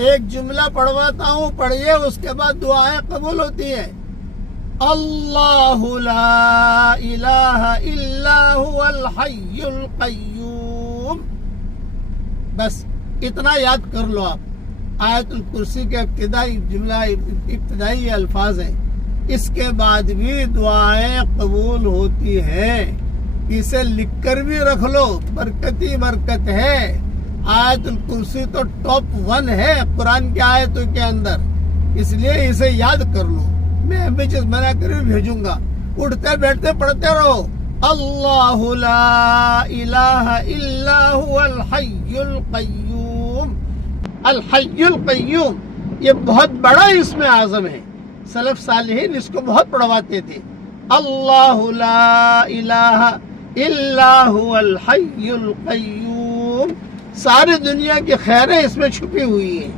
ایک جملہ پڑھواتا ہوں، پڑھیے، اس کے بعد دعائیں قبول ہوتی ہیں۔ اللہ لا الہ الا هو الحی القیوم، بس اتنا یاد کر لو آپ۔ آیت الکرسی کے ابتدائی جملہ، ابتدائی الفاظ ہیں، اس کے بعد بھی دعائیں قبول ہوتی ہیں۔ اسے لکھ کر بھی رکھ لو، برکت ہی برکت ہے۔ آیت الکرسی تو ٹاپ 1 ہے قرآن کی آیتوں کے اندر، اس لیے اسے یاد کر لو۔ میں امیجز بنا کر بھی بھیجوں گا، اٹھتے بیٹھتے پڑھتے رہو۔ اللہ لا الہ الا هو الحی القیوم، الحی القیوم، یہ بہت بڑا اسم اعظم ہے۔ سلف صالحین اس کو بہت پڑھواتے تھے۔ اللہ لا الہ الا هو الحی القیوم، ساری دنیا کی خیریں اس میں چھپی ہوئی ہیں۔